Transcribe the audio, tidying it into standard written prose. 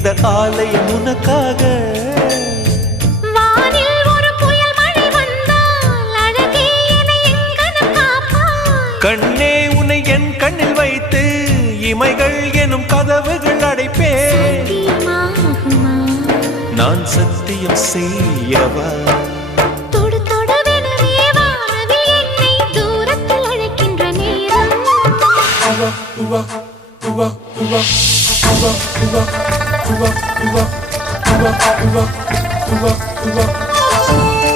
இந்த ஆலயம் உனக்காக. வானில் ஒரு புயல் மழை வந்தால் அழகே என்னை எங்கனம் காப்பாய். கண்ணே உன்னை என் கண்ணில் வைத்து இமைகள் எனும் கதவுகள் அடைப்பேன். சத்தியமாகுமா? நான் சத்தியம் செய்யவா? தொடு தொடுவெனவே வானவில் என்னை தூரத்தில் அழைக்கின்ற நேரம். உவா